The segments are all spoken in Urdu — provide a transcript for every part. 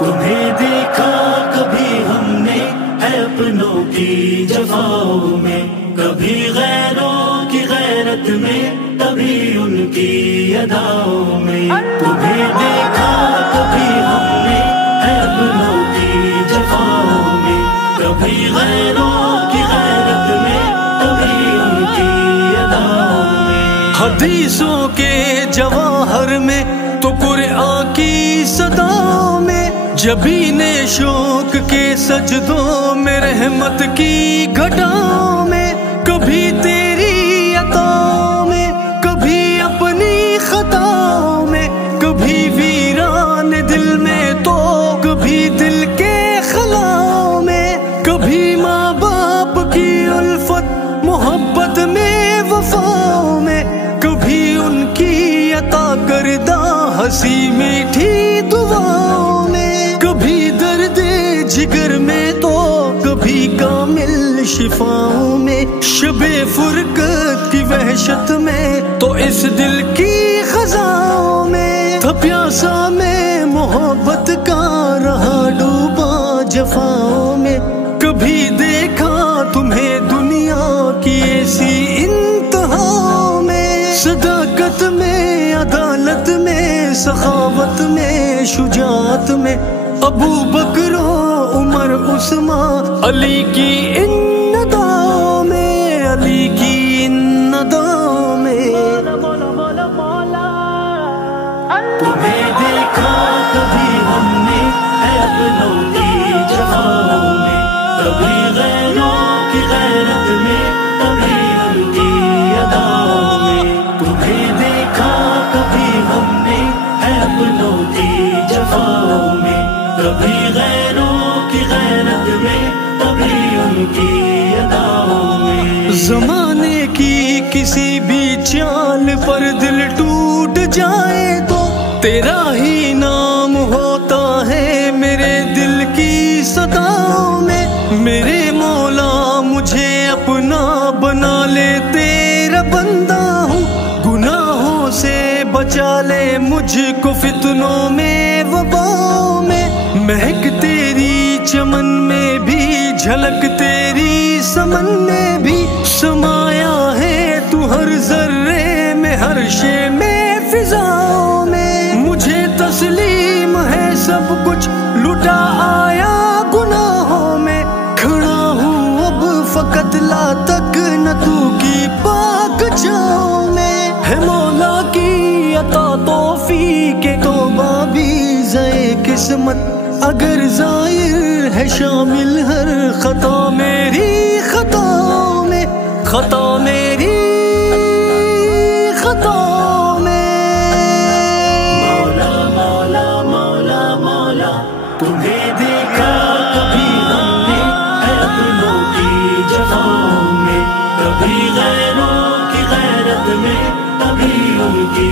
تمہیں دیکھا کبھی ہم نے ہے اپنوں کی جفاؤں میں، کبھی غیروں کی غیرت میں، کبھی ان کی اداؤں میں. تمہیں دیکھا کبھی ہم نے ہے اپنوں کی جفاؤں میں، کبھی غیروں کی غیرت میں، کبھی ان کی اداؤں میں. حدیثوں کے جواہر میں تو قرآن کی صداؤں میں، جبین شوق کے سجدوں میں، رحمت کی گھٹاؤں میں، کبھی تیری عطاؤں میں، کبھی اپنی خطاؤں میں، کبھی ویران دل میں تو کبھی دل کے خلاؤں میں، کبھی ماں باپ کی الفت محبت میں وفاؤں میں، کبھی ان کی عطا کردہ ہنسی میٹھی دعاؤں میں، کبھی درد جگر میں تو کبھی کامل شفاؤں میں، شب فرقت کی وحشت میں تو اس دل کی خزاؤں میں، تھا پیاسا میں محبت کا رہا ڈوبا جفاؤں میں. کبھی دیکھا تمہیں دنیا کی ایسی انتہاؤں میں، صداقت میں، عدالت میں، سخاوت میں، شجاعت میں، ابو بکر و عمر عثمان علی کی ان اداؤں میں، علی کی ان اداؤں میں. تمہیں دیکھا کبھی ہم نے ہے اپنوں کی جفاؤں میں، کبھی غیروں کی غیرت میں، کبھی ان کی اداؤں میں. تمہیں دیکھا کبھی ہم نے ہے اپنوں کی جفاؤں میں، کبھی غیروں کی غیرت میں، کبھی ان کی اداؤں میں. زمانے کی کسی بھی چال پر دل ٹوٹ جائے تو تیرا ہی نام ہوتا ہے میرے دل کی صداؤں میں. میرے مولا مجھے اپنا بنا لے، تیرا بندہ ہوں، گناہوں سے بچا لے مجھ کو فتنوں میں وباؤں میں. مہک تیری چمن میں بھی، جھلک تیری سمن میں بھی، سمایا ہے تو ہر ذرے میں، ہر شے میں، فضاؤں میں. مجھے تسلیم ہے سب کچھ، لٹا آیا گناہوں میں، کھڑا ہوں اب فقط لا تک نہ تو کی پاک جاؤں میں. ہے مولا کی عطا توفیق توبہ بھی زائے قسمت، اگر ظاہر ہے شامل ہر خطا میری خطاؤں میں، خطا میری خطاؤں میں. مولا مولا مولا مولا تمہیں دیکھا کبھی ہم نے ہے اپنوں کی جفاؤں میں، کبھی غیروں کی غیرت میں، کبھی ان کی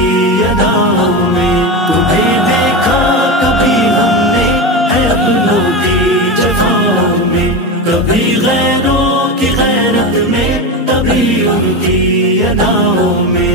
اداؤں میں. تمہیں دیکھا کبھی ہم نے ہے اپنوں کی جفاؤں میں، کبھی غیروں کی غیرت میں، کبھی ان کی اداؤں میں.